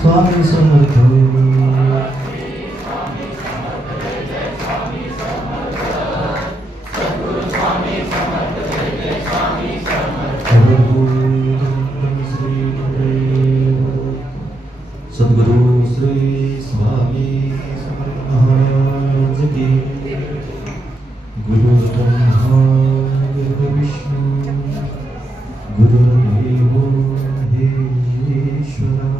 स्वामी समर्थ सद्गुरु श्री स्वामी समर्थ महाराज की। गुरु ब्रह्मा गुरु विष्णु गुरुदेवो महेश्वरा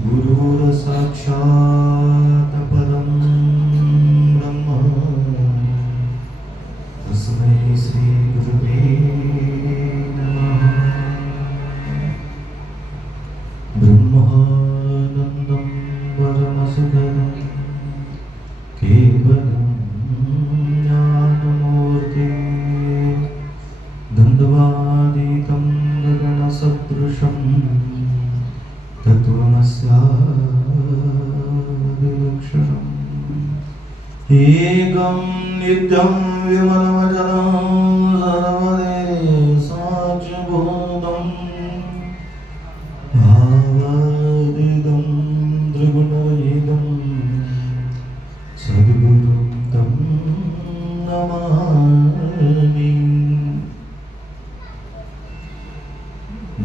गुरुर साक्षात् परं ब्रह्म तस्मै श्री गुरुवे नमः। ब्रह्मानन्दं परमसुखदं केवलं ज्ञानमूर्तिं द्वन्द्वातीतं गगनसदृशं तत्त्वमस्यादिलक्षणम् एकं नित्यं विमलमचलं सर्वदेशाच्युतम् भावादिदं त्रिगुणरहितं सद्गुरुं तं नमामि।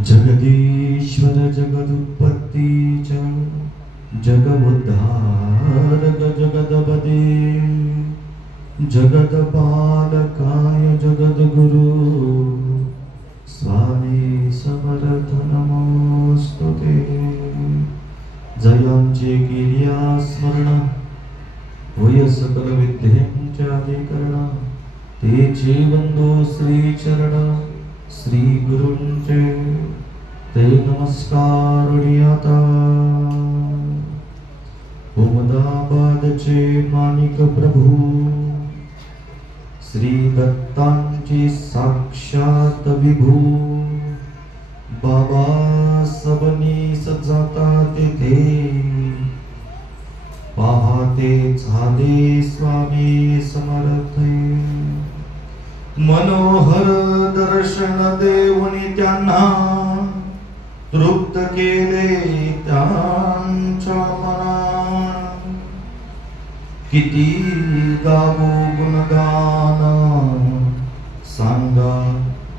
जगदीश्वर जगदुत्पत्ति च जगमुद्धारक जगदपदे जगदपालकाय जगद्गुरु स्वामी समर्थ नमोस्तुते। जयांचे केल्या स्मरण होय सकल विद्येंचे अधिकरण तेचे बंधू श्री चरण श्री गुरूंचे ते नमस्कार आता। ओमदाबादचे माणिक प्रभू श्री दत्तांची साक्षात विभू बाबा सबनी सजाता तेथे पाहते झाले स्वामी समर्थ। मनोहर दर्शन देवनी त्यांना तृप्त केले त्यांच्या मना। किती गावो गुणगान सांगा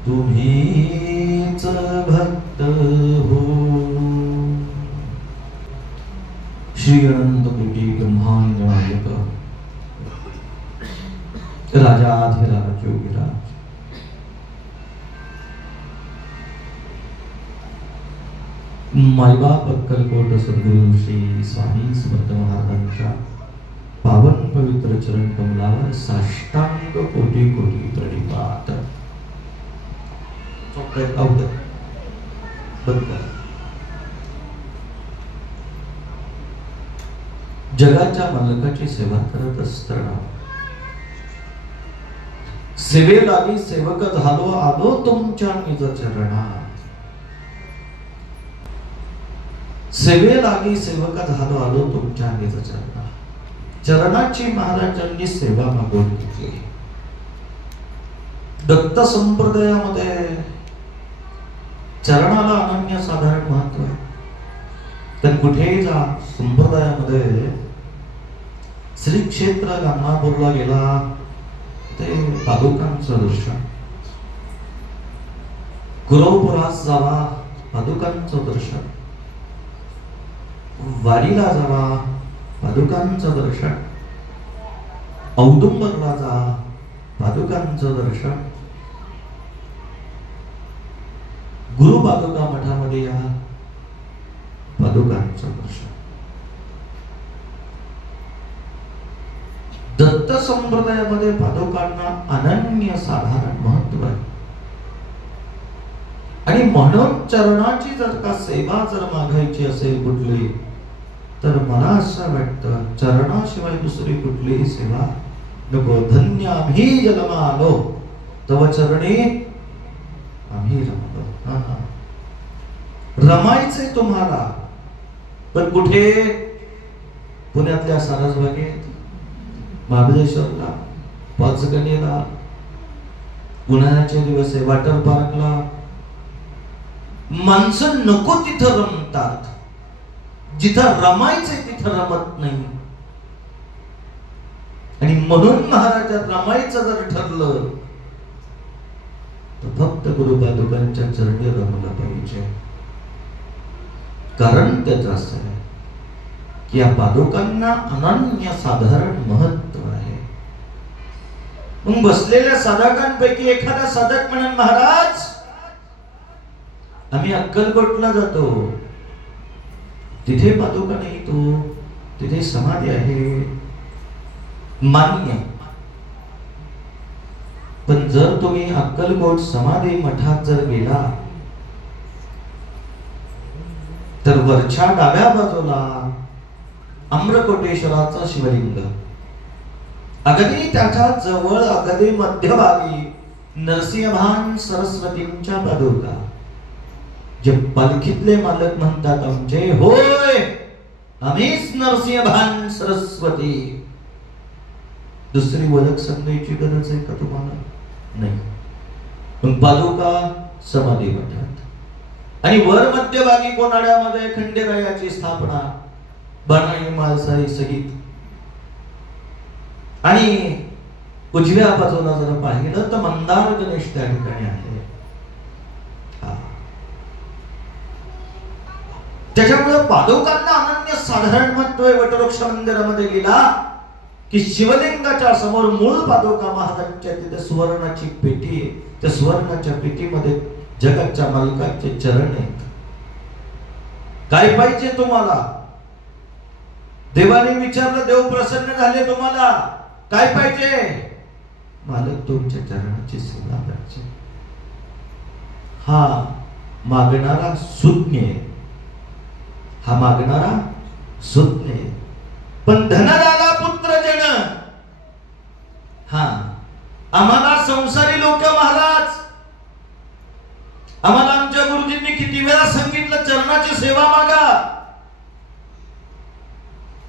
तुम्हीच भक्त हो। श्री अनंत कोटी ब्रह्मांड नायक राजाधिराज योगीराज मायबाप अक्कलकोट सद्गुरु श्री स्वामी समर्थ महाराजांच्या पावन पवित्र चरण कमलावर साष्टांग कोटी कोटी प्रणिपात। जगाच्या मालकाची सेवा करत असताना सेवेलागी सेवक झालो आलो तुमच्या निज चरणात। सेवेलागी सेवक झालो आलो तुमच्या निज चरणात। चरणाची महाराजांनी सेवा मागून घेतली। दत्त संप्रदायामध्ये चरणाला अनन्य साधारण महत्व आहे। तर कुठेही जा संप्रदायामध्ये श्री क्षेत्र गाणगापूरला गेला ते पादुकांचं दर्शन, गुरुपुरास जावा पादुकांचं दर्शन, वारीला जावा पादुकांचं दर्शन, औदुंबरला जा पादुकांचं दर्शन, गुरु पादुका मठामध्ये या पादुकांचं दर्शन। दत्त संप्रदायामध्ये पादुकांना अनन्य साधारण महत्व आहे आणि म्हणून चरणाची जर का सेवा जर मागायची असेल कुठली तर मला असं वाटतं चरणाशिवाय दुसरी कुठलीही सेवा नको। धन्य आम्ही जन्म आलो तव चरणी आम्ही रमलो। रमायचे तुम्हाला पण कुठे? पुण्यातल्या सारसबागेत, महाबळेश्वरला, पाचगणीला, उन्हाळ्याचे दिवस वॉटर पार्कला माणसं नको तिथं रमतात जिथं रमायचंय तिथं रमत नाही. आणि म्हणून महाराजा रमायचं जर ठरलं तर फक्त गुरुपादुकांच्या चरणी रमलं पाहिजे. कारण त्याचं असं आहे की या पादुकांना अनन्य साधारण महत्व आहे. मग बसलेल्या साधकांपैकी एखादा साधक म्हणून, महाराज आम्ही अक्कलकोटला जातो, तिथे पादुका नाही, तो तिथे समाधी आहे. मान्य. पण जर तुम्ही अक्कलकोट समाधी मठात जर गेला तर वरच्या डाव्या बाजूला अम्रकोटेश्वराचा शिवलिंग, अगदी त्याच्या जवळ अगदी मध्यभागी नरसिंहभान सरस्वतींच्या पादुका. जे पालखीतले मालक म्हणतात आमचे, होय आम्हीच नरसिंहभान सरस्वती. दुसरी ओळख सांगायची गरज आहे का तुम्हाला? नाही. पण पादुका समाधी मठात आणि वर मध्यभागी कोनाड्यामध्ये खंडेरायाची स्थापना, बनाई माळसाई सहित. आणि उजव्या बाजूला जर पाहिलं तर मंदार गणेश त्या ठिकाणी आहे. त्याच्यामुळे पादुकांना अनन्य साधारण महत्व आहे. वटवृक्ष मंदिरामध्ये गेला की शिवलिंगाच्या समोर मूळ पादुका महाराजांच्या तिथे सुवर्णाची पेटी आहे. त्या सुवर्णाच्या पेटीमध्ये जगाच्या मालकाचे चरण आहेत. काय पाहिजे तुम्हाला? देवाने विचारलं, देव प्रसन्न झाले, तुम्हाला काय पाहिजे? मालक तुमच्या चरणाची सेवा करायची. हा मागणारा सुज्ञ आहे, हा मागणारा सुज्ञ आहे. पण धनराला पुत्र जन, हा आम्हाला संसारी लोक, महाराज आम्हाला आमच्या गुरुजींनी किती वेळा सांगितलं चरणाची सेवा मागा.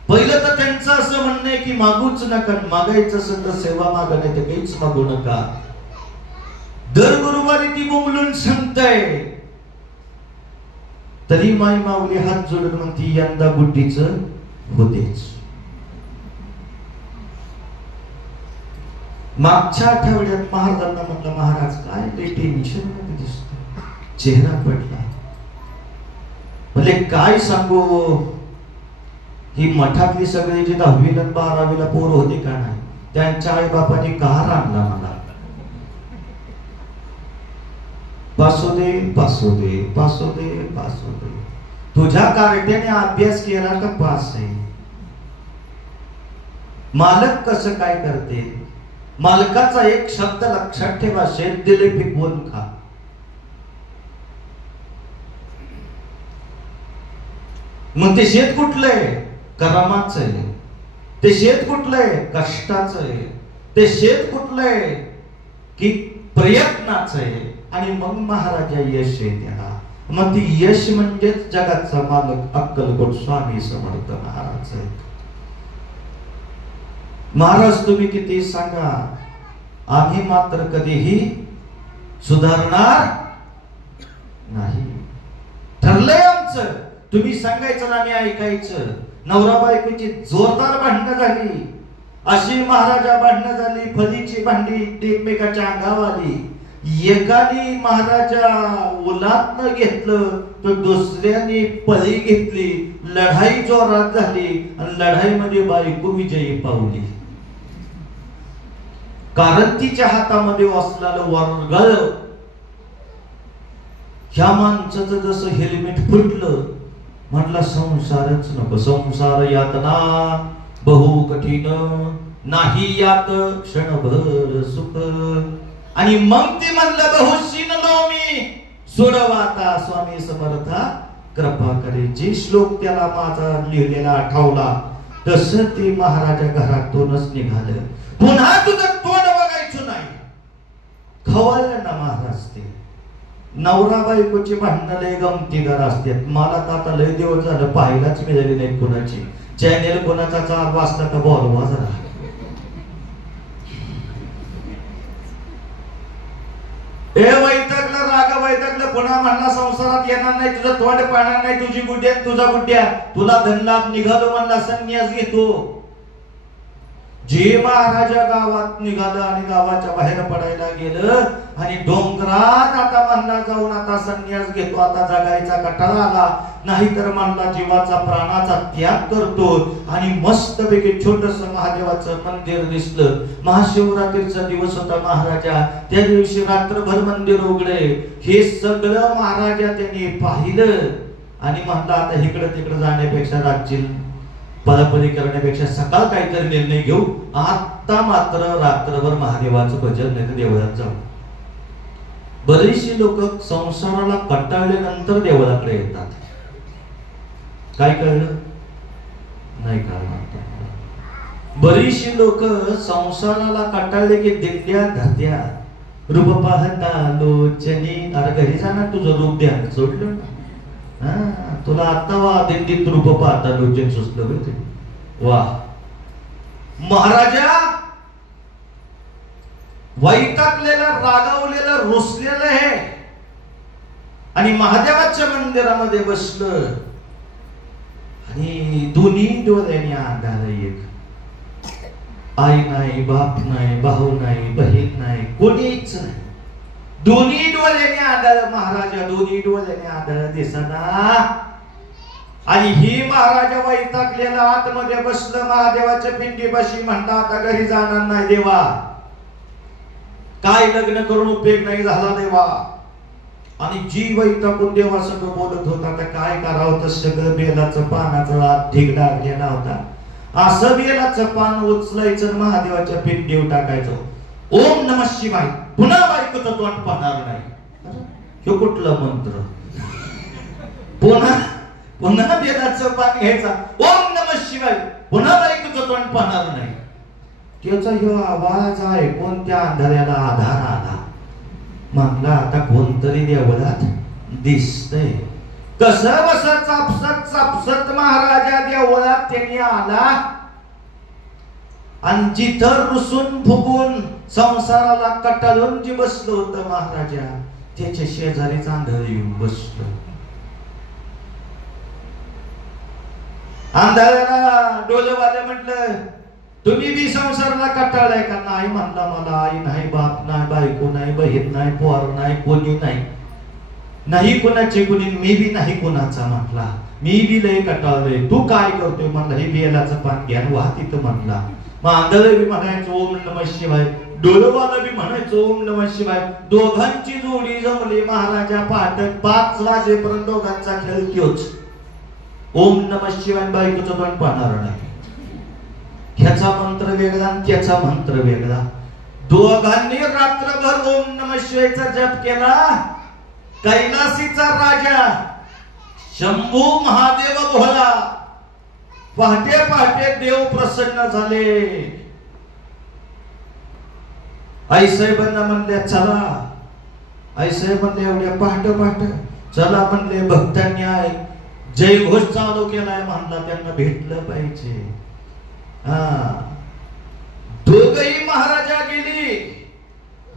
पहिलं तर त्यांचं असं म्हणणं आहे की मागूच नका, मागायचं असेल तर सेवा मागा, नाही तर काहीच मागू नका. दर गुरुवारी ती बोंबलून सांगताय, तरी माई माऊली हात जोडून म्हणती यंदा गुड्डीचं होतेच. मागच्या आठवड्यात महाराजांना म्हटलं, महाराज काय ते टेन्शन मध्ये दिसत, चेहरा पडला. म्हणजे काय सांगू, ही मठातली सगळी जी 10वी ला 12वी पोर होती का नाही, त्यांच्या आई बापाने कार आणला मला. पासोदे पासोदे पासोदे पासोदे, तुझ्या कार्ट्याने अभ्यास केला का पास आहे. मालक कसं काय करते, मालकाचा एक शब्द लक्षात ठेवा, शेत दिले पिकवून खा. मग ते शेत कुठलंय? कर्माचं आहे. ते शेत कुठलंय? कष्टाचं आहे. ते शेत कुठलंय की प्रयत्नाचं आहे. आणि मग महाराजा यश आहे त्याला. मग ती यश म्हणजेच जगाचा मालक अक्कलकोट स्वामी समर्थ महाराज आहेत. महाराज तुम्ही किती सांगा, आम्ही मात्र कधीही सुधारणार नाही. ठरलंय आमचं, तुम्ही सांगायचं ना आम्ही ऐकायचं. नवरा बायकोची जोरदार भांडणं झाली, अशी महाराजा भांडणं झाली, फळीची भांडी एकमेकाच्या अंगावर आली. एकाने महाराजा उलातनं घेतलं तर दुसऱ्याने पळी घेतली. लढाई जोरात झाली आणि लढाईमध्ये बायको विजयी पावली. कारण तिच्या हातामध्ये असलेलं वरगळ, ह्या माणसाचं जसं हेल्मेट फुटलं, म्हटलं संसारच नको. संसार यातना बहु कठीण, नाही यात क्षणभर सुख. आणि मग ती म्हणलं, बहुशीनलो मी सोडवाता स्वामी समर्था कृपा करे. जे श्लोक त्याला माझा लिहिलेला आठवला तसं ते महाराजा घरातूनच निघालं. पुन्हा तुझं तोंड बघायचं नाही. खवळलं ना महाराज. ते नवरा बायकोची भांडणं लय गमतीदार असतात. मला तर आता लय दिवस झालं पाहिलाच मिळाली नाही कोणाची. चॅनेल कोणाचा 4 वाजता तर बोलवा जरा. ए वैतागला मागं वैतागलं, पुन्हा म्हणला संसारात येणार नाही, तुझं तोंड पाहणार नाही, तुझी गुड्या तुझा गुड्या, तुला धनलाभ निघालो म्हणला, संन्यास घेतो. जे महाराजा गावात निघालं आणि गावाच्या बाहेर पडायला गेलं आणि डोंगरात आता म्हणला जाऊन आता संन्यास घेतो, आता जगायचा कंटाळा आला, नाहीतर म्हणला जीवाचा प्राणाचा त्याग करतो. आणि मस्तपैकी छोटस महादेवाचं मंदिर दिसलं. महाशिवरात्रीचा दिवस होता महाराजा, त्या दिवशी रात्रभर मंदिर उघडे. हे सगळं महाराजा त्यांनी पाहिलं आणि म्हणला आता इकडे तिकडे जाण्यापेक्षा रातची पळापळी करण्यापेक्षा सकाळ काहीतरी निर्णय घेऊ, आता मात्र रात्रभर महादेवाचं भजन नाही तर देवळात जाऊ. बरीचशी लोक संसाराला कंटाळल्यानंतर देवळाकडे येतात. काय कळलं नाही कळणार. बरीचशी लोक संसाराला कंटाळले की दिंड्या धरत्या, रूप पाहता लोचनी. अरे घरी जाणार, तुझं रूप ध्यान सोडलं ना, तुला आता वा दिंडीत रूप पाहता लोचन सुचलं होते. वा महाराजा वैतागलेलं, रागावलेलं, रुसलेलं आहे आणि महादेवाच्या मंदिरामध्ये बसलं आणि दोन्ही डोळ्याने अंधार. एक आई नाही, बाप नाही, भाऊ नाही, बहीण नाही, कोणीच नाही. दोन्ही डोळ्याने आदळ महाराजा, दोन्ही डोळ्याने आदळ दिसना. आणि ही महाराजा वैतागलेला आतमध्ये बसलं महादेवाच्या पिंडीपाशी, म्हणता आता घरी जाणार नाही देवा, काय लग्न करून उपयोग नाही झाला देवा. आणि जी वैतागून देवा सगळं बोलत होता, तर काय करावं, तर सगळं बेलाचं पानाचा ढीग लागलेला होता. असं बेलाचं पान उचलायचं, महादेवाच्या पिंडीवर टाकायचं, ओम नमः शिवाय, पुन्हा बायकोचं तोंड पाहणार नाही. हे कुठला मंत्र? पुन्हा पुन्हा बेलाचं पान घ्यायचा, ओम नमः शिवाय, पुन्हा बायकोचं तोंड पाहणार नाही. त्याचा ह्यो आवाज आहे, कोणत्या अंधाऱ्याला आधार आला. म्हणला आता कोणतरी देवळात दिसतंय. कसं बस चापसत चापसत महाराजा देवळात त्यांनी आला आणि जिथं रुसून फुगून संसाराला कटाळून जे बसलं होतं महाराजा, त्याच्या शेजारीच आंधळ येऊन बसलं. आंधळ्याला डोलवाले म्हटलं, तुम्ही बी संसाराला कटाळलाय का? नाही म्हणला, मला आई नाही, बाप नाही, बायको नाही, बहीण नाही, पोर नाही, कोणी नाही, नाही कोणाचे कोणी, मी बी नाही कोणाचा. म्हटला मी बी लय कटाळलोय. तू काय करतोय? म्हणला हे बेलाचं पान घ्या वाह तिथं. म्हणला मग आंधळ बी म्हणायचं ओम नमः शिवाय, डोलवाला बी म्हणायचं ओम नमः शिवाय. दोघांची जोडी जमली महाराजा. पहाटे 5 वाजेपर्यंत दोघांचा खेळ त्योच, ओम नमः शिवाय, बायकोचं तोंड पाहणार नाही. ह्याचा मंत्र वेगळा आणि त्याचा मंत्र वेगळा. दोघांनी रात्रभर ओम नमः शिवायचा जप केला. कैलासीचा राजा शंभू महादेव भोला पहाटे पहाटे देव प्रसन्न झाले. आईसाहेबांना म्हणले चला, आईसाहेब म्हणले एवढ्या पहाटे पहाटे चला म्हणले, भक्तांनी आहे जयघोष चालू केलाय, म्हणला त्यांना भेटलं पाहिजे. दोघही महाराजा गेली,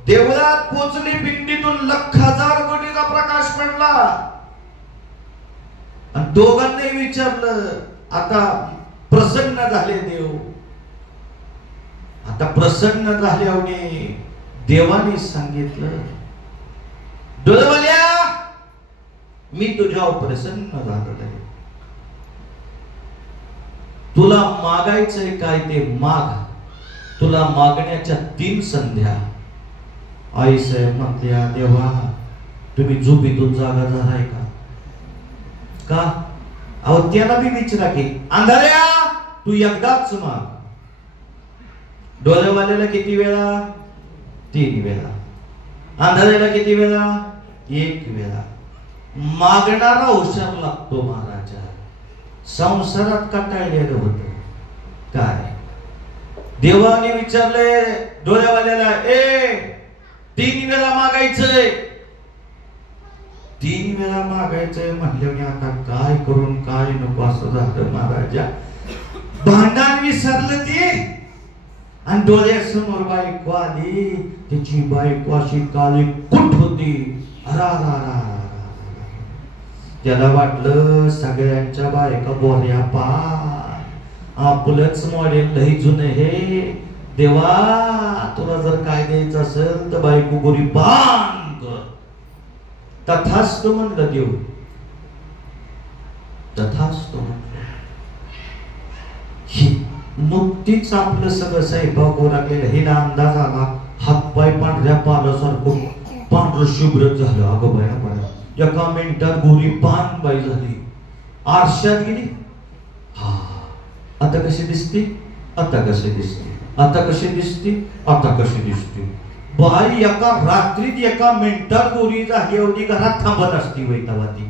देवळात पोचली. पिंडीतून 1,00,000 कोटीचा प्रकाश पडला आणि दोघांनी विचारलं. आता प्रसन्न झाले देव. आता प्रसन्न झाल्याने देवाने सांगितलं, डोलवाल्या मी तुझ्यावर प्रसन्न झालो आहे, तुला मागायचंय काय ते माग. तुला मागण्याच्या 3 संध्या. आई साहेब म्हणल्या, देवा तुम्ही झोपेतून जागा झालाय का? का? अहो त्याला बी विचारा की, अंधाऱ्या तू एकदाच माग. डोळेवाल्याला किती वेळा? 3 वेळा. अंधाऱ्याला किती वेळा? 1 वेळा. मागणारा हुशार लागतो महाराजा. संसारात कंटाळलेलं होत काय. देवाने विचारले डोळेवाल्याला, 3 वेळा मागायचंय. 3 वेळा मागायचंय म्हणल्याने आता काय करून काय नको असं झालं महाराजा. भांडण विसरलं ती आणि डोळ्यासमोर बायको आली. तिची बायको अशी काळी कुठ होती त्याला वाटलं सगळ्यांच्या बायका बोऱ्या पा आपलंच मॉडेल लई जुने हे देवा, तुला जर काय द्यायचं असेल तर बायको गोरी पान कर. तथास्तु म्हणलं देव, तथास्तु म्हणलं. नुकतीच आपलं सगळं स्वयंपाक लागलेलं हिला अंदाज आला, हातपाय पांढऱ्या पालासारखं पांढरं शुभ्र झालं. अगं बाया बाया, एका मिनिटात गोरी पान बाई झाली. आरशात गेली, हा आता कशी दिसती, आता कशी दिसती, आता कशी दिसती, आता कशी दिसती. बाई एका रात्रीत एका मिनिटात गोरी झाली. एवढी घरात थांबत असती वैतावाती.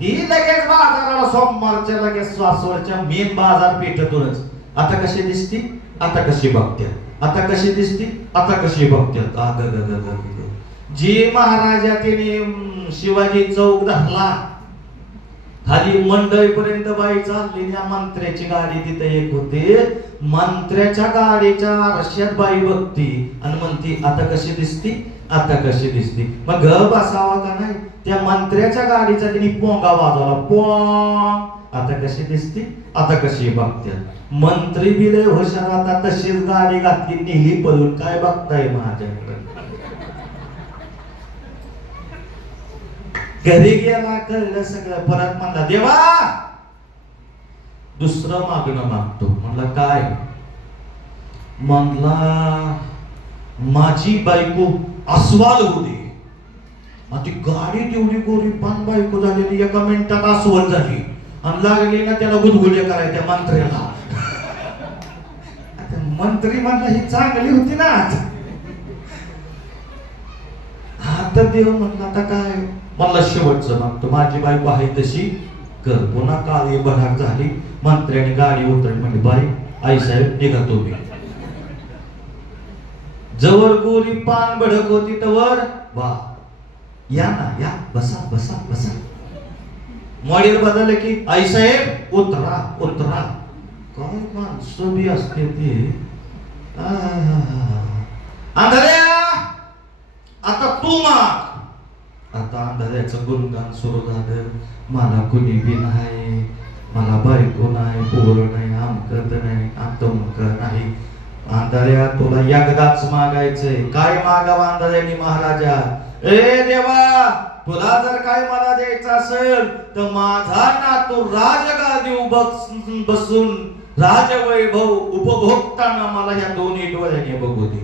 ती लगेच बाजाराला सोमवारच्या लगेच सासवडच्या मेन बाजार पेठेतूनच आता कशी दिसती, आता कशी बघत्या, आता कशी दिसती, आता कशी बघत्या. जी महाराजा तिने शिवाजी चौक धरला, खाली मंडईपर्यंत बाई चालली. त्या मंत्र्याची गाडी तिथे एक होती. मंत्र्याच्या गाडीच्या आरशात बाई बघती आणि म्हणती आता कशी दिसती, आता कशी दिसती. मग ग बसावा का नाही. त्या मंत्र्याच्या गाडीचा तिने पोंगा वाजवला, पोंग, आता कशी दिसती, आता कशी बघत्या. मंत्री बिले हुशार, आता तशीच गाडी घातली, नेली पळून. काय बघताय माझ्याकडे. घरी गेला, कळलं सगळं. परत म्हणला देवा दुसरं मागणं मागतो. म्हणला काय. म्हणला माझी बायको अस्वल होऊ दे. ती गाडी तेवढी गोरी पान बायको झालेली, एका मिनिटात अस्वल झाली आणि लागली ना त्याला गुदगुल्या करायच्या मंत्र्याला. मंत्री म्हणला ही चांगली होती ना. आता देव म्हणला आता काय. मला शेवटचं मागतो, माझी बायको आहे तशी कर. पुन्हा काळी भडाक झाली. मंत्र्याने गाडी उतरली. म्हणजे बाई आई साहेब निघा तुम्ही. जवळ गोरी पान भडक होती तवर वा या ना या, बसा बसा बसा. मॉडेल बदलले की आई साहेब उतरा उतरा. काय माणसं बी असते ती. अंधाऱ्या आता तू माग. आता अंधाऱ्याचं गुणगान सुरू झालं. मला कुणी बी नाही, मला बायको नाही, पोर नाही, आमकत नाही, आतमक नाही. अंधाऱ्या तुला एकदाच मागायचंय. काय मागावं अंधाऱ्याने महाराजा. ए देवा, तुला जर काय मला द्यायचं असेल तर माझा नातू राजगादी बसून राजवैभव उपभोगताना मला या दोन्ही डोळ्याने बघू दे.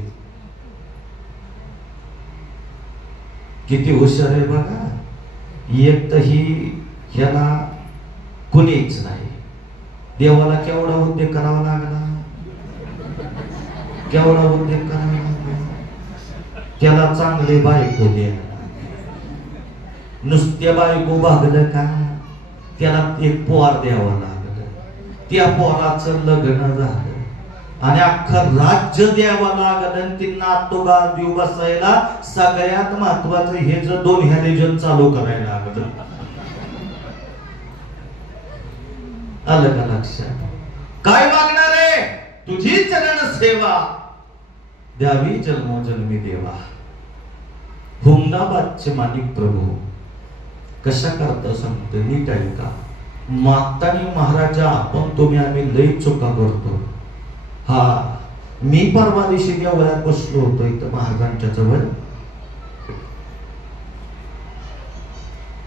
किती हुशार आहे बघा. एक तर ही ह्याला कुणीच नाही. देवाला केवढा उद्योग करावा लागला, केवढा उद्योग करावा लागला. त्याला चांगले बायको द्या. नुसत्या बायको भागलं का, त्याला एक पोर द्यावा लागलं. त्या पोराचं लग्न झालं आणि अख्खं राज्य द्यावं लागलं. ती नातोगा देव बसायला सगळ्यात महत्वाचं हे जर दोन ह्या चालू करायला लागलं. आलं का लक्षात. काय मागणार आहे. तुझी चरण सेवा द्यावी जन्मोजन्मी देवा. हुमनाबादचे माणिक प्रभू कशा करता सांगतो नीट ऐका. मातानी महाराजा आपण तुम्ही आम्ही लई चुका करतो. हा मी परवा दिवशी देवळात बसलो होतो इथं महाराजांच्या जवळ.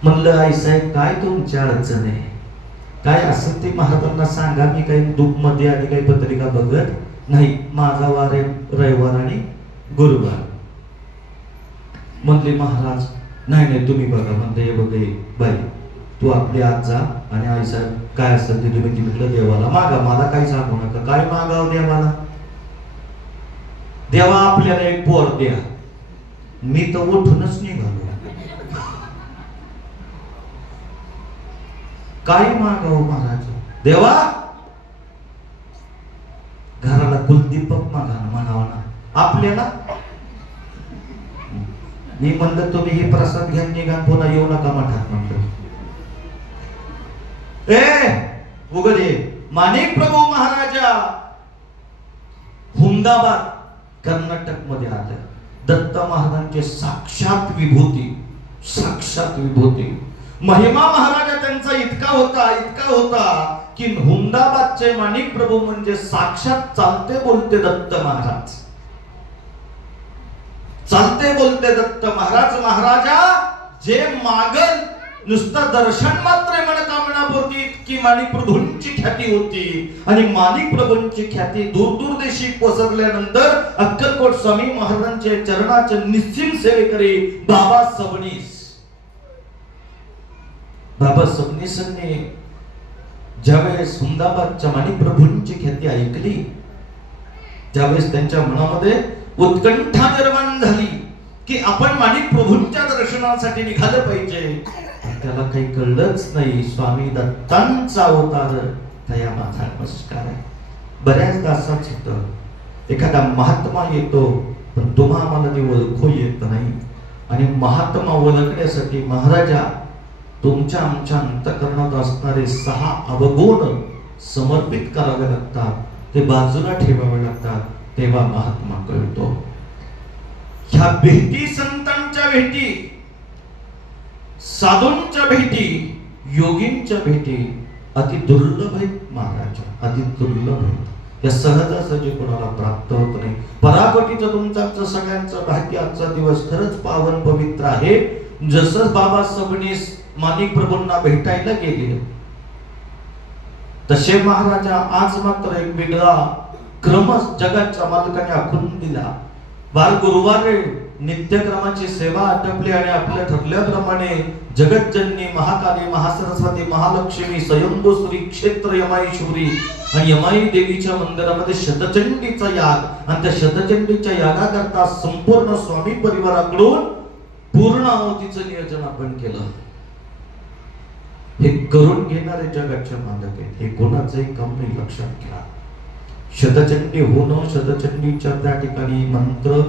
म्हणलं आई साहेब काय तुमच्या अडचण आहे, काय असं ते महाराजांना सांगा. मी काही दुःख मध्ये आणि काही पत्रिका बघत नाही. माझा वार आहे रविवार आणि गुरुवार. म्हणले महाराज नाही नाही तुम्ही बघा. म्हणते हे बघ बाई तू आपली आज जा आणि आई साहेब काय असेल ते तुम्ही तिकडलं देवाला मागा. मला काही सांगू नका. काय मागावं देवाला. देवा आपल्याला एक पोर द्या. मी तर उठूनच निघालो. काय मागावं महाराज. देवा घराला कुलदीपक मागा म्हणावा ना आपल्याला. मी म्हणलं तुम्ही हे प्रसाद घ्या निघा पुन्हा येऊ नका मठात. म्हणलं उगडे माणिक प्रभू महाराजा हुमदाबाद कर्नाटक मध्ये आलं. दत्त महाराजांचे साक्षात विभूती, साक्षात विभूती. महिमा महाराजा त्यांचा इतका होता की हुंदाबादचे माणिक प्रभू म्हणजे साक्षात चालते बोलते दत्त महाराज. चालते बोलते दत्त महाराज. महाराजा जे मागल नुसतं दर्शन मात्र मनोकामना होती, इतकी माणिक प्रभूंची ख्याती होती. आणि माणिक प्रभूंची ख्याती दूर दूर देशी पसरल्यानंतर अक्कलकोट स्वामी महाराजांचे चरणाचे निश्चिम सेवेकरी बाबा सबनीस. बाबा सबनीसांनी ज्यावेळेस हुंदाबादच्या माणिक प्रभूंची ख्याती ऐकली, त्यावेळेस त्यांच्या मनामध्ये उत्कंठा निर्माण झाली की आपण माणिक प्रभूंच्या दर्शनासाठी निघालं पाहिजे. त्याला काही कळलंच नाही स्वामी दत्तांचा अवतार तया माझा नमस्कार आहे. बऱ्याचदा असंच होतं, एखादा महात्मा येतो पण तुम्हा मला ते ओळखू येत नाही. आणि महात्मा ओळखण्यासाठी महाराजा तुमच्या आमच्या अंतःकरणात असणारे 6 अवगुण समर्पित करावे लागतात, ते बाजूला ठेवावे लागतात, तेव्हा महात्मा कळतो. ह्या भेटी, संतांच्या भेटी, साधूंच्या भेटी, योगींच्या भेटी अति दुर्लभ आहेत महाराज, अति दुर्लभ आहेत. या सहजासहजी कोणाला प्राप्त होत नाही. पराकोटीचं तुमचं सगळ्यांचं भाग्य. आजचा दिवस खरंच पावन पवित्र आहे. जसं बाबा सबनीस माणिक प्रभूंना भेटायला गेले, तसे महाराजा आज मात्र एक वेगळा क्रम जगाच्या मालकाने आखून दिला. वार गुरुवारी नित्यक्रमाची सेवा आटपली आणि आपल्या ठरल्याप्रमाणे जगतजननी महाकाली, महासरस्वती, महालक्ष्मी, स्वयंभू श्री क्षेत्र यमाईश्वरी आणि यमाई देवीच्या मंदिरामध्ये शतचंडीचा याग, आणि त्या शतचंडीच्या यागाकरता संपूर्ण स्वामी परिवाराकडून पूर्ण आहुतीचं नियोजन आपण केलं. हे करून घेणारे जगाचे मालक आहेत, हे कोणाचंही काम नाही, लक्षात घ्या. शतचंडी होणं, शतचंडीच्या त्या ठिकाणी मंत्र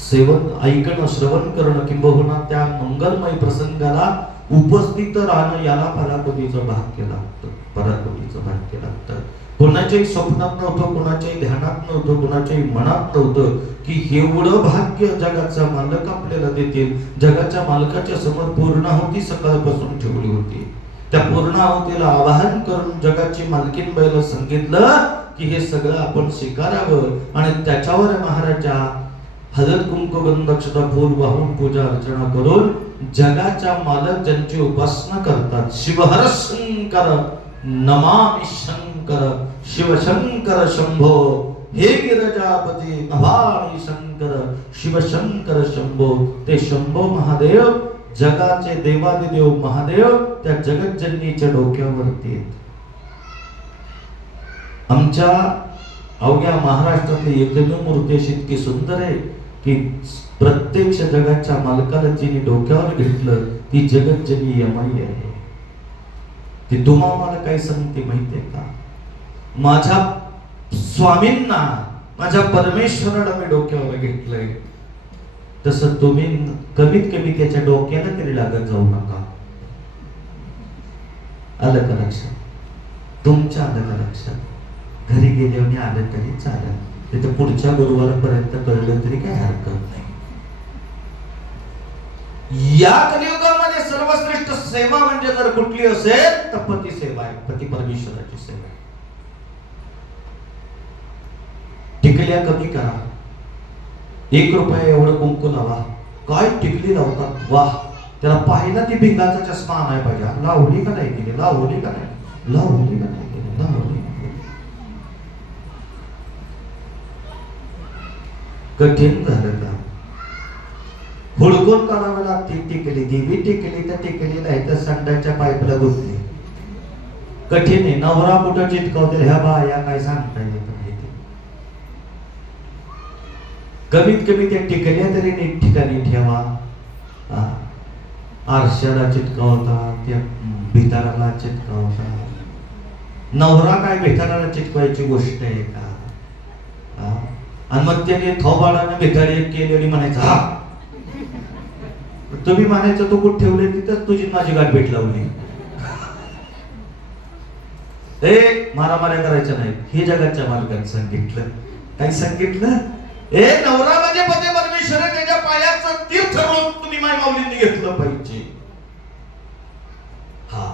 सेवन ऐकणं, श्रवण करणं, किंबहुना त्या मंगलमय प्रसंगाला उपस्थित राहणं, याला पराकोटीचं भाग्य लागतं. पराकोटीचं भाग्य लागतं. कोणाच्याही स्वप्नात नव्हतं, कोणाच्याही ध्यानात नव्हतं, कोणाच्याही मनात नव्हतं की एवढं भाग्य जगाचा मालक आपल्याला देतील. जगाच्या मालकाच्या समोर पूर्णाहुती सकाळपासून ठेवली होती. त्या पूर्णाहुतीला आवाहन करून जगाची मालकीनबाईला सांगितलं की हे सगळं आपण स्वीकारावं. आणि त्याच्यावर महाराजा हळद कुंकू गंध अक्षता फूल वाहून पूजा अर्चना करून जगाच्या मालक ज्यांची उपासना करतात, शिवहर शंकर नमामि शंकर, शिवशंकर शंभो, हे गिरजापती भवानी शंकर, शिवशंकर शंभो. ते शंभो महादेव, जगाचे देवादिदेव महादेव त्या जगतजननीच्या डोक्यावरती आहेत. आमच्या अवघ्या महाराष्ट्रातली एकमेव मूर्ती अशी इतकी सुंदर आहे की प्रत्यक्ष जगाच्या मालकाला जिने डोक्यावर घेतलं ती जगतजनी यमाई आहे. ती तुम्हाला काय सांगते माहितीये का? माझ्या स्वामींना, माझ्या परमेश्वराला मी डोक्यावर घेतलंय, तसं तुम्ही कमीत कमी त्याच्या डोक्याला तरी लागत जाऊ नका. आलं का लक्षात? तुमच्या आलं का लक्षात? घरी गेल्यावर आलं तरी चालेल, तिथे पुढच्या गुरुवारपर्यंत कळलं तरी काही हरकत नाही. या कलियुगामध्ये सर्वश्रेष्ठ सेवा म्हणजे जर कुठली असेल तर पती सेवा आहे, पती परमेश्वराची सेवा आहे. टिकल्या कमी करा, 1 रुपया एवढं कुंकू लावा. काय टिकली लावतात, वाह! त्याला पाहिला ती भिंगाचा चष्मा आणायला पाहिजे. लावली का नाही केली, लावली का नाही, लावली का नाही केली, लावली. कठीण झालं का? हुडकून काढावं लागते. टिकली देवी टिकली तर टिकली नाही तर संडाच्या पाईपला गुंतली. कठीण आहे. नवरा कुठं चिटकावते ह्या बाया काय सांगता येत नाही. कमीत कमी त्या टिकल्या तरी नीट ठिकाणी ठेवा. आरशाला चिटकावता, त्या भिताराला चिटकावता. नवरा काय भिताराला चिटकवायची गोष्ट आहे का? आणि मग त्याने थोबाडाने भिकारी केली आणि म्हणायचं हा, तुम्ही म्हणायचं तू कुठे ठेवले तिथंच तुझी माझी गाठ भेट लावली. मारामाऱ्या करायच्या नाही. हे जगाच्या मालकाने सांगितलं. काय सांगितलं? नवरा म्हणजे पती परमेश्वर परमेश्वर त्याच्या पायाचं तीर्थ रोज तुम्ही माय माऊलींनी घेतलं पाहिजे. हा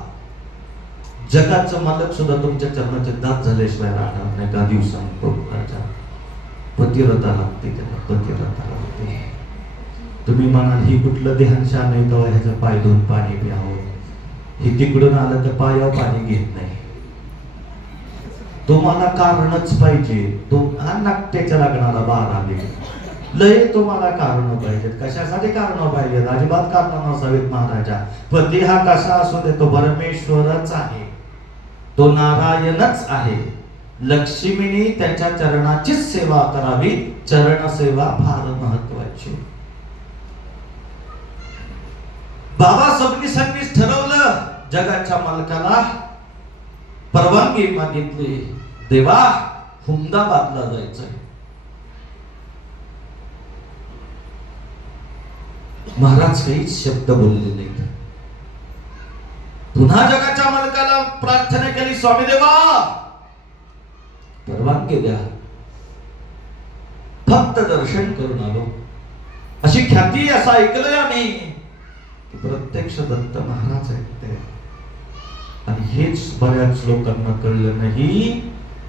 जगाचं मालक सुद्धा तुमच्या चरणाचे दात झाल्याशिवाय राहणार नाही. का दिवसांनी पतिव्रता लागते, त्याला पतिव्रता लागते. तुम्ही म्हणाल ही कुठलं ध्यानशा नाही तेव्हा ह्याचा पाय धुवून पाणी प्यावं. हे तिकडून आलं तर पायावर पाणी घेत नाही. तुम्हाला कारणच पाहिजे. नाट्याच्या लागणारा बार आले लय तुम्हाला कारण पाहिजेत. कशासाठी कारण पाहिजेत? अजिबात कारण नसावीत महाराजा. पती हा कसा असू दे तो परमेश्वरच आहे, तो नारायणच आहे. लक्ष्मीने त्याच्या चरणाचीच सेवा करावी. चरण सेवा फार महत्वाची. बाबा सबनीसांनीच ठरवलं, जगाच्या मालकाला परवानगी मागितली. देवा हुमदाबादला जायचंय. महाराज काहीच शब्द बोलले नाहीत. पुन्हा जगाच्या मालकाला प्रार्थना केली, स्वामी देवा परवानगी द्या, फक्त दर्शन करून आलो. अशी ख्याती असं ऐकलंय आम्ही. प्रत्यक्ष दत्त महाराज ऐकते. आणि हेच बऱ्याच लोकांना कळलं नाही.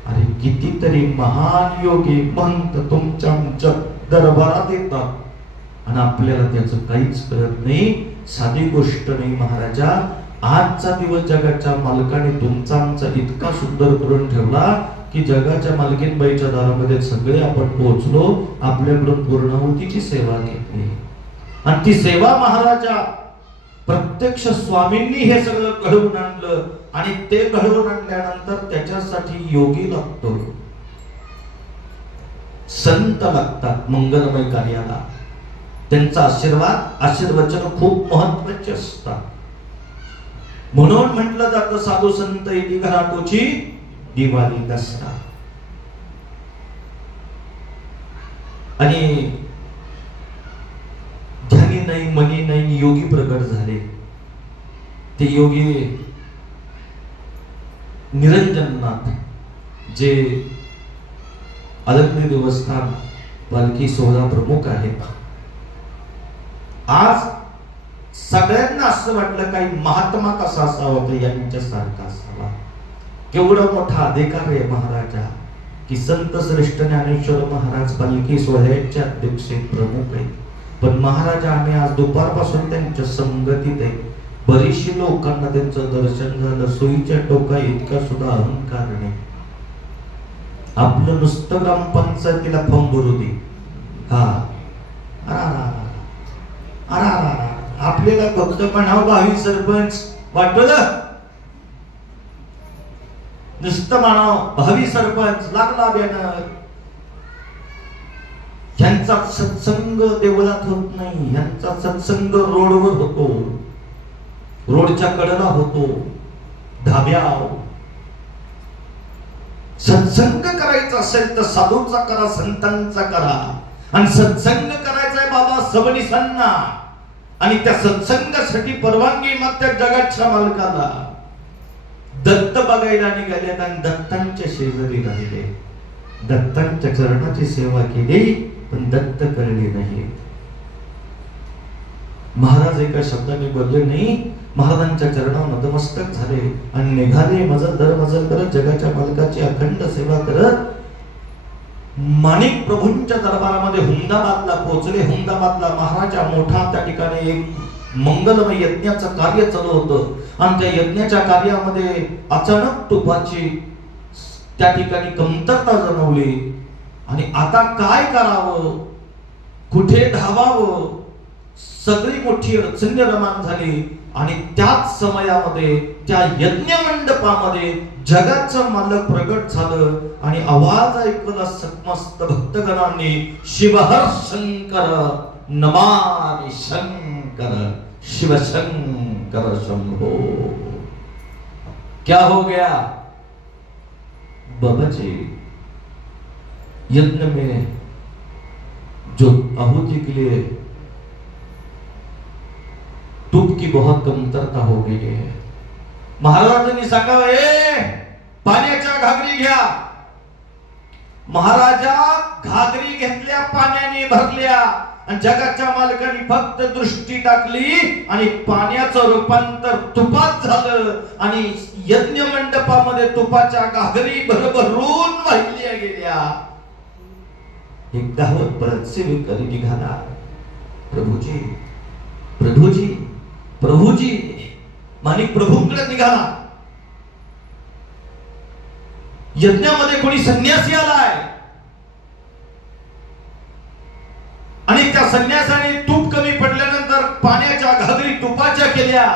अरे कितीतरी महान योगी पंत तुमच्या दरबारात येतात आणि आपल्याला त्याचं काहीच कळत नाही. साधी गोष्ट नाही महाराजा. आजचा दिवस जगाच्या मालकाने तुमचा आमचा इतका सुंदर करून ठेवला की जगाच्या मालकीनबाईच्या दारामध्ये सगळे आपण पोहोचलो. आपल्याकडून पूर्णाहुतीची सेवा घेतली आणि ती सेवा महाराजा प्रत्यक्ष स्वामींनी हे सगळं घडवून आणलं. आणि ते घडवून आणल्यानंतर त्याच्यासाठी योगी लागतो, संत लागतात मंगलमय कार्याला. त्यांचा आशीर्वचन खूप महत्वाचे असतात. म्हणून म्हटलं जातं साधू संत येती घराटोची दिवाळी दसरा. आणि ध्यानी नाही मनी नाही योगी प्रकट झाले. ते योगी निरंजननाथ जे अलग्नी देवस्थान पालखी सोहळा प्रमुख आहेत. आज सगळ्यांना असं वाटलं काही महात्मा कसा असावा तर यांच्यासारखा असावा. केवढा मोठा अधिकार आहे महाराजा की संत श्रेष्ठ ज्ञानेश्वर महाराज पालखी सोहळ्याचे अध्यक्ष प्रमुख आहेत. पण महाराजा आम्ही आज दुपारपासून त्यांच्या संगतीत आहे. बरीचशी लोकांना त्यांचं दर्शन झालं. सोयीच्या टोका इतका सुद्धा अहंकार नाही. आपलं नुसतं ग्रामपंचायतीला फॉर्म भरू दे. हा आपल्याला फक्त म्हणावं भावी सरपंच वाटलं, नुसतं म्हणावं भावी सरपंच लागला बॅनर. ह्यांचा सत्संग देवळात होत नाही. ह्यांचा सत्संग रोडवर होतो, रोडच्या कडेला होतो, धाब्यावर. सत्संग करायचा असेल तर साधूचा करा, संतांचा करा. आणि सत्संग करायचा आहे बाबा सबनीसांना. आणि त्या सत्संगासाठी परवानगी मागत्या जगाच्या मालकाला. दत्त बघायला निघाले आणि दत्तांच्या शेजारी राहिले. दत्तांच्या चरणाची सेवा केली पण दत्त कळले नाही. महाराज एका शब्दाने बोलले नाही. महाराजांच्या चरणावर नतमस्तक झाले आणि निघाले मजल दर मजल करत जगाच्या मालकाची अखंड सेवा करत माणिक प्रभूंच्या दरबारामध्ये हुमदाबादला पोहोचले. हुमदाबादला महाराजा मोठा त्या ठिकाणी एक मंगलमय यज्ञाचं कार्य चालू होतं आणि त्या यज्ञाच्या कार्यामध्ये अचानक तुपाची त्या ठिकाणी कमतरता जाणवली. आणि आता काय करावं, कुठे धावावं, सगळी मोठी अडचण निर्माण झाली. आणि त्याच समयामध्ये त्या यज्ञ मंडपामध्ये जगाचं मालक प्रगट झालं आणि आवाज ऐकला समस्त भक्तगणांनी, शिवहर शंकर नमामि शंकर शिव शंकर शंभो. क्या हो गया बाबा जी, यज्ञ में जो आहुति के लिए तुप की बहुत कमतरता हो गई है. महाराजांनी सांगावं, पाण्याच्या घागरी घ्या. महाराजा घागरी घेतल्या, पाण्याने भरल्या आणि जगाच्या मालकाने फक्त दृष्टी टाकली आणि पाण्याचं रूपांतर तुपात झालं आणि यज्ञ मंडपामध्ये तुपाच्या घागरी भरभरून वाहिल्या गेल्या. एक दावत परत सेवेकरी निघाला. प्रभूजी प्रभूजी प्रभूजी माणिक प्रभूंकडे निघाला. यज्ञामध्ये कोणी संन्यासी आलाय आणि त्या संन्यासाने तूप कमी पडल्यानंतर पाण्याच्या घागरी तुपाच्या केल्या.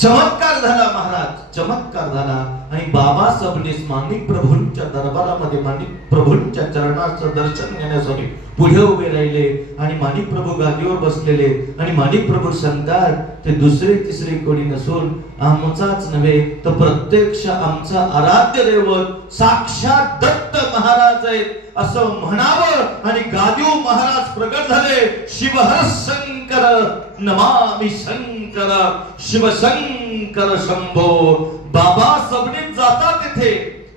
चमत्कार झाला महाराज, चमत्कार झाला. आणि बाबा सबनीस माणिक प्रभूंच्या दरबारामध्ये माणिक प्रभूंच्या चरणाचं दर्शन घेण्यासाठी पुढे उभे राहिले. आणि माणिक प्रभू गादीवर बसलेले आणि माणिक प्रभू सांगतात ते दुसरे तिसरे कोणी नसून आमचाच नव्हे तर प्रत्यक्ष आमचा आराध्य दैवत साक्षात दत्त महाराज आहेत असं म्हणावं. आणि गादीवर महाराज प्रगट झाले. शिवहर शंकर नमामि शंकर शिवशंकर शंभो. बाबा सबनीत जातात तिथे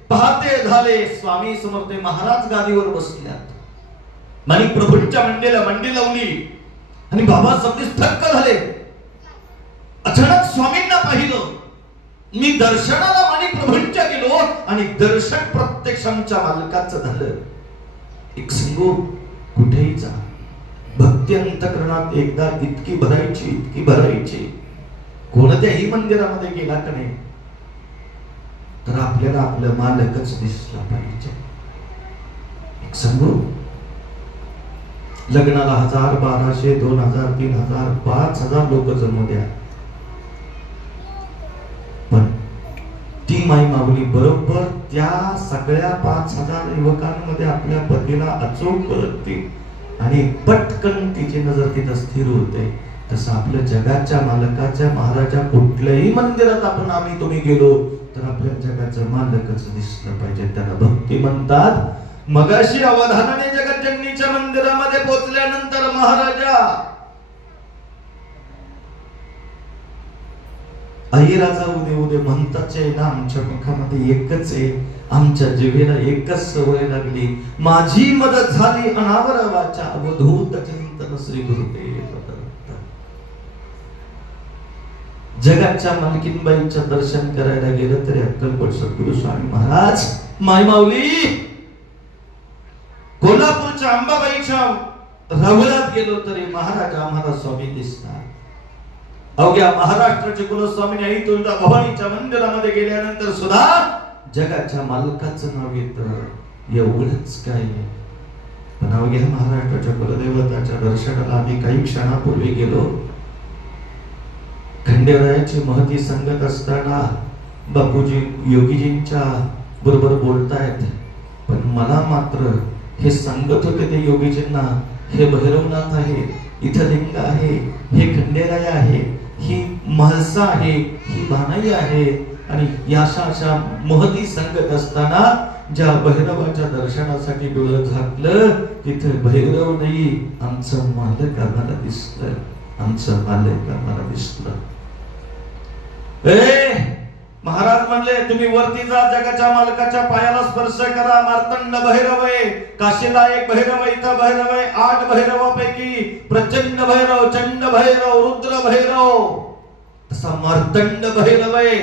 पाहते झाले स्वामी समर्थ महाराज गादीवर बसल्यात. माणिक प्रभूंच्या मंडीला मंडी लावली आणि बाबा सबनीत थक्क झाले. अचानक स्वामींना पाहिलं. मी दर्शनाला माणिक प्रभूंच्या गेलो आणि दर्शन प्रत्यक्ष आमच्या मालकाचं झालं. एक संगो कुठेही जा भक्ती अंतकरणात एकदा इतकी भरायची कोणत्याही मंदिरामध्ये गेला का नाही तर आपल्याला आपलं मालकच दिसला पाहिजे. एक सांगू लग्नाला 1000 1200 2000 3000 5000 लोक जमू द्या पण ती माई माऊली बरोबर त्या सगळ्या 5000 युवकांमध्ये आपल्या पतीला अचूक बघते आणि पटकन तिची नजर तिथं स्थिर होते. तसं आपल्या जगाच्या मालकाच्या महाराजा कुठल्याही मंदिरात आपण आम्ही तुम्ही गेलो तर आपल्या जगाचं मालकच दिसलं पाहिजे. त्याला भक्ती म्हणतात. मगाशी अवधानाने जगज्जननीच्या मंदिरामध्ये पोहोचल्यानंतर महाराजा आई राजा उदे म्हणताच आहे ना आमच्या मुखामध्ये एकच आहे आमच्या जिभेला एकच सवय लागली. माझी मदत झाली अनावर वाचा अवधूत चिंतन श्री गुरुदेव. जगाच्या मालकीनबाईचं दर्शन करायला गेलं तरी अक्कलकोट सद्गुरू स्वामी महाराज माई माऊली कोल्हापूरच्या अंबाबाईच्या रवळात गेलो तरी महाराज आम्हाला स्वामी दिसतात. अवघ्या महाराष्ट्राचे कुलस्वामी आई तुळजा भवानीच्या मंदिरामध्ये गेल्यानंतर सुद्धा जगाच्या मालकाचं नाव येतं एवढंच काय. पण अवघ्या महाराष्ट्राच्या कुलदेवताच्या दर्शनाला आम्ही काही क्षणापूर्वी गेलो. खंडेरायाची महती सांगत असताना बापूजी योगीजींच्या बरोबर बोलतायत पण मला मात्र हे सांगत होते ते योगीजींना हे भैरवनाथ आहे इथं लिंग आहे हे खंडेराय आहे ही म्हालसा आहे ही बानाई आहे. आणि या अशा महती सांगत असताना ज्या भैरवाच्या दर्शनासाठी डोळं झाकलं तिथे भैरव नाही आमचं मालक आम्हाला दिसलं. आमचं मालक आम्हाला दिसलं. महाराज म्हणले तुम्ही वरती जा जगाच्या मालकाच्या पायाला स्पर्श करा. मार्तंड भैरव आहे. काशीला एक भैरव इथं भैरव आहे. 8 भैरवापैकी प्रचंड भैरव चंड भैरव रुद्र भैरव तसा मार्तंड भैरव आहे.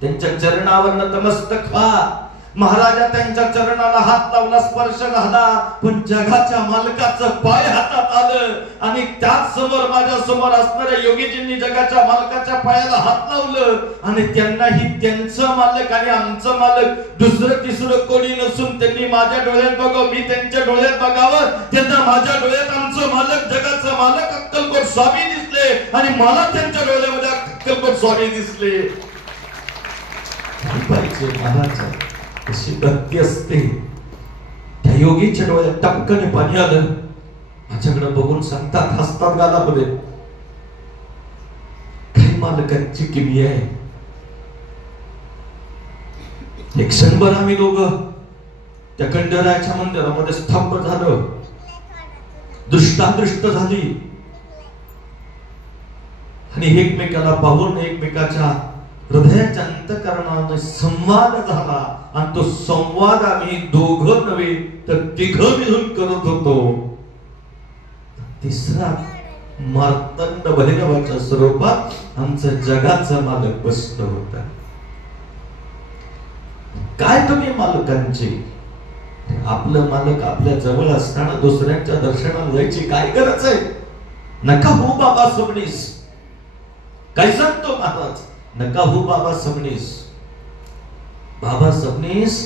त्यांच्या चरणावर नतमस्तक व्हा. महाराजा त्यांच्या चरणाला हात लावला स्पर्श झाला पण जगाच्या मालकाचं पाय हातात आलं आणि त्याच समोर माझ्या समोर असणाऱ्या योगीजींनी जगाच्या मालकाच्या पायाला हात लावलं आणि त्यांनाही त्यांचं मालक आणि आमचं मालक दुसरं तिसरं कोणी नसून त्यांनी माझ्या डोळ्यात बघावं मी त्यांच्या डोळ्यात बघावं. त्यांना माझ्या डोळ्यात आमचं मालक जगाचं मालक अक्कलकोट स्वामी दिसले आणि मला त्यांच्या डोळ्यामध्ये अक्कलकोट स्वामी दिसले. पाहिजे महाराज अशी भक्ती असते. त्या योगीच्या डोळ्यात टपकन पाणी आलं. माझ्याकडे बघून सांगतात हसतात गालामध्ये काही मालकांची किमी आहे. एक क्षणभर आम्ही दोघं त्या खंडेरायाच्या मंदिरामध्ये स्तंभ झालो. दृष्टादृष्ट झाली आणि एकमेकाला पाहून एकमेकाच्या हृदयाच्या अंतःकरणाने संवाद झाला आणि तो संवाद आम्ही दोघं नव्हे तर तिघं मिळून करत होतो. तिसरा मार्तंड भैरवाच्या स्वरूपात आमचं जगाचा मालक बसलं होता. काय तुम्ही मालकांचे? आपलं मालक आपल्या जवळ असताना दुसऱ्यांच्या दर्शनाला जायची काय गरज आहे? नका हो बाबा सबनीस. काय सांगतो महाराज? नका हो बाबा सबनीस. बाबा सबनीस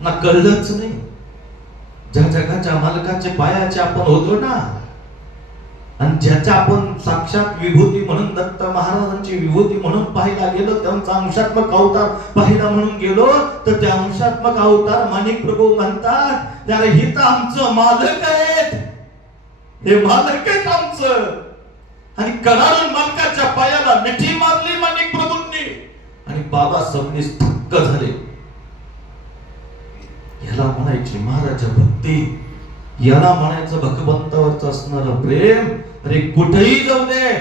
ना कळलंच नाही. ज्या जगाच्या मालकाचे पायाचे आपण होतो ना, आणि ज्याच्या आपण साक्षात विभूती म्हणून दत्त महाराजांची विभूती म्हणून पाहायला गेलो, त्यांचा अंशात्मक अवतार पाहायला म्हणून गेलो, तर त्या अंशात्मक अवतार माणिक प्रभू म्हणतात, त्याला ही तर आमचं मालक आहेत, हे मालक आहेत आमचं. आणि कडाडून मालकाच्या पायाला मिठी मारली माणिक प्रभूंनी आणि बाबा सबनीस थक्क झाले. याला म्हणायची महाराज भक्ती, याला म्हणायचं भगवंतावरच असणारं प्रेम. अरे कुठेही जाऊ दे,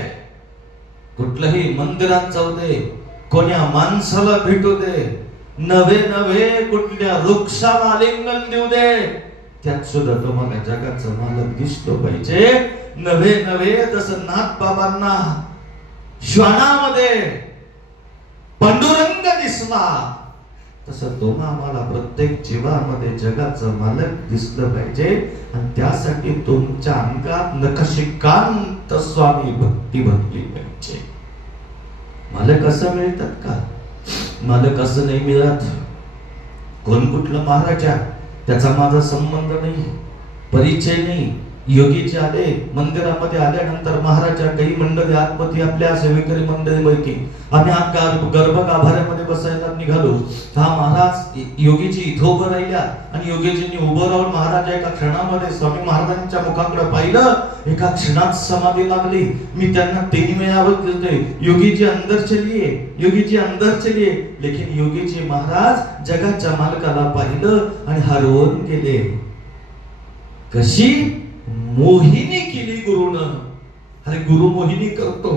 कुठल्याही मंदिरात जाऊ दे, कोण्या माणसाला भेटू दे, नवे नवे कुठल्या वृक्षाला आलिंगन देऊ दे, त्यात सुद्धा तुम्हाला जगाचा मालक दिसलो पाहिजे. नवे नवे जसं नाथ बाबांना श्वानामध्ये पांडुरंग दिसला, तसं तुम्हा आम्हाला प्रत्येक जीवामध्ये जगाचं मालक दिसलं पाहिजे. आणि त्यासाठी तुमच्या अंगात नखशिकांत स्वामी भक्ती भरली पाहिजे. मालक असं मिळतात का? मालक असं नाही मिळत. कोण कुठला महाराजा, त्याचा माझा संबंध नाही, परिचय नाही. योगीचे आले मंदिरामध्ये, आल्यानंतर महाराजा काही मंडळी आतमध्ये आपल्या सेवेकरी मंडळीपैकी आम्ही आत गर्भगाभाऱ्यामध्ये बसायला निघालो. हा महाराज योगीजी इथं उभं राहिल्या आणि योगीजींनी उभं राहून महाराज एका क्षणामध्ये स्वामी महाराजांच्या मुखाकडे पाहिलं. एका क्षणात समाधी लागली. मी त्यांना 3 वेळा बोलते, योगीजी अंदर चलिए, योगीजी अंदर चलिए. लेकिन योगीजी महाराज जगाच्या मालकाला पाहिलं आणि हरवून गेले. कशी मोहिनी केली गुरुनं. अरे गुरु मोहिनी करतो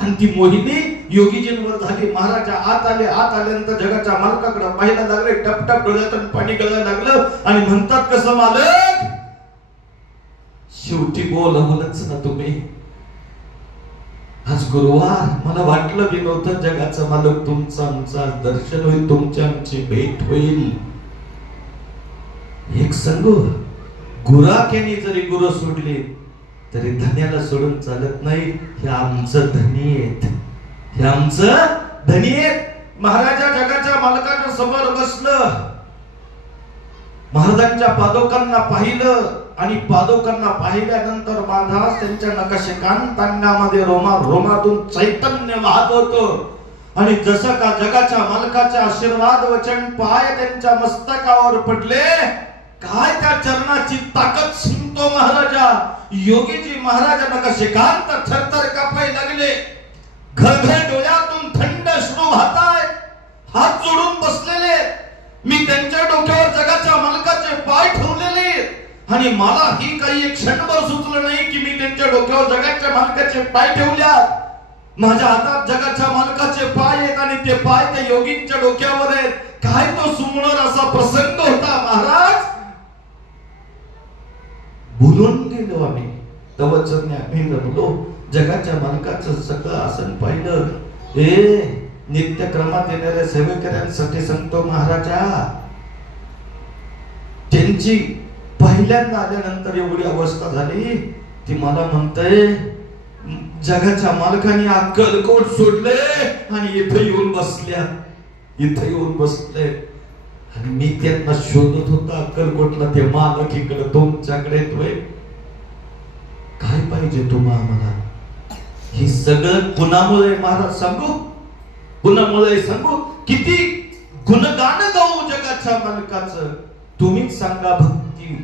आणि ती मोहिनी योगीजींवर झाली. महाराज आत आले. आत आल्यानंतर जगाच्या मालकाकडे पाहायला लागले. टपटप डोळ्यातून पाणी गळायला लागलं आणि म्हणतात, कसं मालक, शेवटी बोलवलंच ना तुम्ही. आज गुरुवार, मला वाटलं बी नव्हतं जगाचा मालक तुमचा आमचा दर्शन होईल, तुमची आमची भेट होईल. एक सांगू, गुराख्याने जरी गुरु सोडले तरी धन्याला सोडून चालत नाही. हे आमचं धनी आहेत, हे आमचं धनी आहेत. महाराजा जगाच्या मालकाच्या समोर बसलं. महाराजांच्या पादोकांना पाहिलं आणि पादोकांना पाहिल्यानंतर महाराज त्यांच्या नखशिकांत अंगामध्ये रोमातून चैतन्य वाहत होतं. आणि जसं का जगाच्या मालकाचे आशीर्वाद वचन पाय त्यांच्या मस्तकावर पडले, काय त्या चरणाची ताकद सांगतो महाराजा. योगीजी महाराजांना नखशिकांत थरथर कापाय लागले. घरघर डोळ्यातून थंड अश्रू वाहताय. हात जोडून बसलेले. मी त्यांच्या डोक्यावर जगाच्या मालकाचे पाय ठेवलेले आणि मला ही काही एक क्षणभर सुचलं नाही की मी त्यांच्या डोक्यावर जगाच्या मालकाचे पाय ठेवल्यात. माझ्या हातात जगाच्या मालकाचे पाय आहेत आणि ते पाय त्या योगींच्या डोक्यावर आहेत. काय तो सुमणर असा प्रसंग होता महाराज. भुलून गेलो आम्ही. तवचरणे आम्ही रमलो. जगाच्या मालकाचं सगळं आसन पाहिलं. नित्यक्रमात येणाऱ्या सेवेकऱ्यांसाठी सांगतो महाराजा, त्यांची पहिल्यांदा आल्यानंतर एवढी अवस्था झाली. ती मला म्हणते, जगाच्या मालकाने अक्कलकोट सोडले आणि इथे येऊन बसल्या, इथे येऊन बसले. आणि मी त्यांना शोधत होता अक्कलकोटला. ते मालक इकडे तुमच्याकडे येतोय. काय पाहिजे तुम्हाला? हे सगळं गुणामुळे महाराज सांगू, गुणामुळे सांगू. किती गुणगान गाऊ जगाच्या मालकाचं. तुम्हीच सांगा भक्ती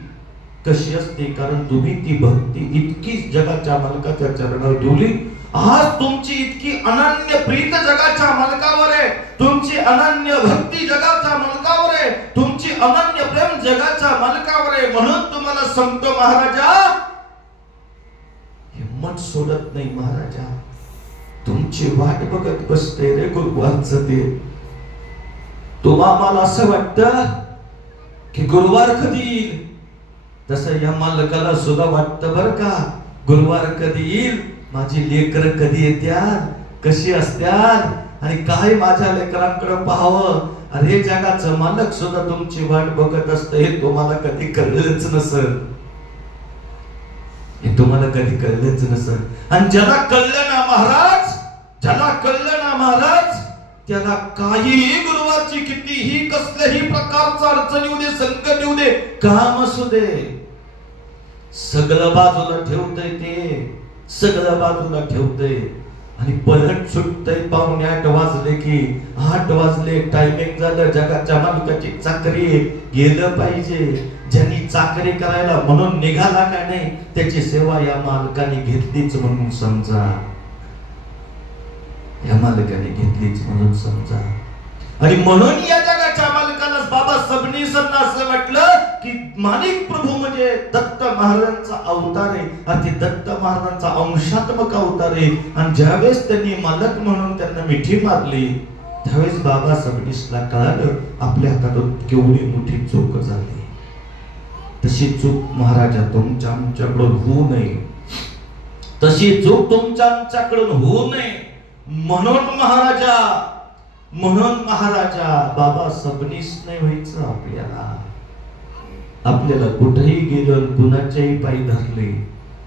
कशी असते, कारण तुम्ही ती भक्ती इतकी जगाच्या मालकाच्या चरणावर ठेवली. आज तुमची इतकी अनन्य प्रीत जगाच्या मालकावर आहे, तुमची अनन्य भक्ती जगाच्या मालकावर आहे, तुमची अनन्य प्रेम जगाच्या मालकावर आहे. म्हणून तुम्हाला सांगतो महाराजा, हिम्मत सोडत नाही महाराजा. तुमची वाट बघत बसते रे गुरुवारचं ते. तुम्हाला असं वाटतं की गुरुवार कधी येईल, तसं या मालकाला सुद्धा वाटतं बर का, गुरुवार कधी येईल, माझी लेकर कधी येत्यात, कशी असत्यात आणि काय माझ्या लेकरांकडे पाहावं. अरे जगाचं मालक सुद्धा तुमची वाट बघत असतं, हे तुम्हाला कधी कळलंच नसेल, हे तुम्हाला कधी कळलंच नसेल. आणि ज्याला कळलं ना महाराज, ज्याला कळलं ना महाराज, त्याला काहीही गुरुवारची कितीही कसल्याही प्रकारचा अडचण येऊ दे, संकट येऊ दे, काम असू दे, सगळं बाजूला ठेवतंय, ते सगळं बाजूला ठेवतंय आणि पलट सुटतंय. 7:45 वाजले की 8 वाजले, टायमिंग झालं, जगाच्या मालकाची चाकरी गेलं पाहिजे. ज्यांनी चाकरी करायला म्हणून निघाला का नाही, त्याची सेवा या मालकाने घेतलीच म्हणून समजा, या मालकाने घेतलीच म्हणून समजा. आणि म्हणून या जगाच्या मालकाला बाबा सबनीसांना असं वाटलं की माणिक प्रभू म्हणजे दत्त महाराजांचा अवतार आहे, आणि ते दत्त महाराजांचा अंशात्मक अवतार आहे. आणि ज्यावेळेस त्यांनी मालक म्हणून त्यांना मिठी मारली, त्यावेळेस बाबा सबनीसला कळालं आपल्या हातातून केवढी मोठी चूक झाली. तशी चूक महाराजा तुमच्या आमच्याकडून होऊ नये, तशी चूक तुमच्या आमच्याकडून होऊ नये म्हणून महाराजा बाबा सबनीस नाही व्हायचं. आपल्याला कुठेही गेलं, कुणाच्याही पायी धरले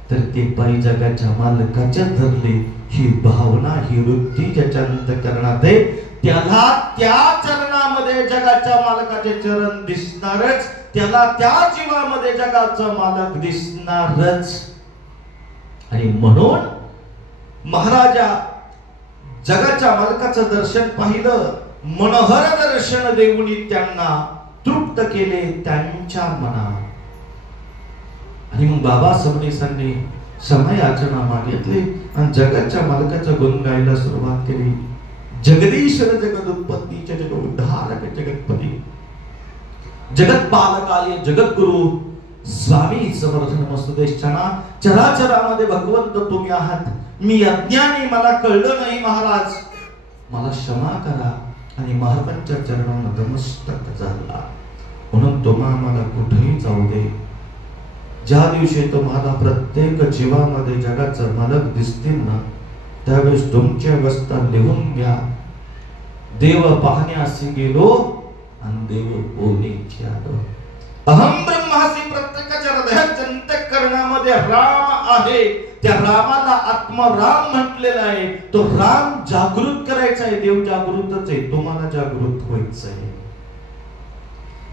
तर ते पायी जगाच्या मालकाच्या धरले. ही भावना, ही वृत्ती ज्याच्या अंतःकरणात आहे, त्याला त्या चरणामध्ये जगाच्या मालकाचे चरण दिसणारच, त्याला त्या जीवामध्ये जगाचा मालक दिसणारच. आणि म्हणून महाराजा जगाच्या मालकाचं दर्शन पाहिलं, मनोहर दर्शन देऊनी त्यांना तृप्त केले त्यांच्या मनात. आणि मग बाबा सबनीसांनी क्षमायाचना मागितली आणि जगाच्या मालकाचं गुण गायला सुरुवात केली. जगदीश्वर जगदुत्पत्तीचे जगोद्धारक जगतपती जगत पालकाले जगद्गुरु स्वामी समर्थ नमस्तुतेश्चना. चराचरामध्ये भगवंत तुम्ही आहात, मी अज्ञानी, मला कळलं नाही महाराज, मला क्षमा करा. आणि महाराजांच्या चरणांना नमस्तक झाला. म्हणून तुम्हाला कुठेही जाऊ दे, ज्या दिवशी तुम्हाला प्रत्येक जीवामध्ये जगाचं मालक दिसतील ना, त्यावेळेस तुमची अवस्था लिहून घ्या. देव पाहण्यासी गेलो आणि देव बोलण्याची आलो. अहम ब्रह्मासी, प्रत्येकाच्या हृदयात अंतःकरणामध्ये राम आहे. त्या रामाला आत्मराम म्हटलेला आहे. तो राम जागृत करायचा आहे. देव जागृतच आहे, तुम्हाला जागृत व्हायचं आहे.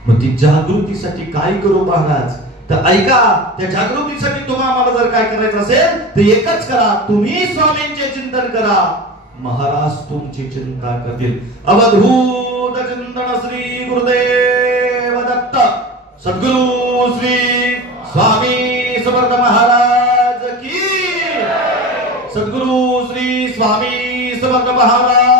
मग ती जागृतीसाठी काय करू महाराज, तर ऐका, त्या जागृतीसाठी तुम्हाला जर काय करायचं असेल तर एकच करा, तुम्ही स्वामींचे चिंतन करा, महाराज तुमची चिंता करतील. अवधूत चिंतन श्री गुरुदेव दत्त सद्गुरु श्री स्वामी समर्थ महाराज की, सद्गुरु श्री स्वामी समर्थ महाराज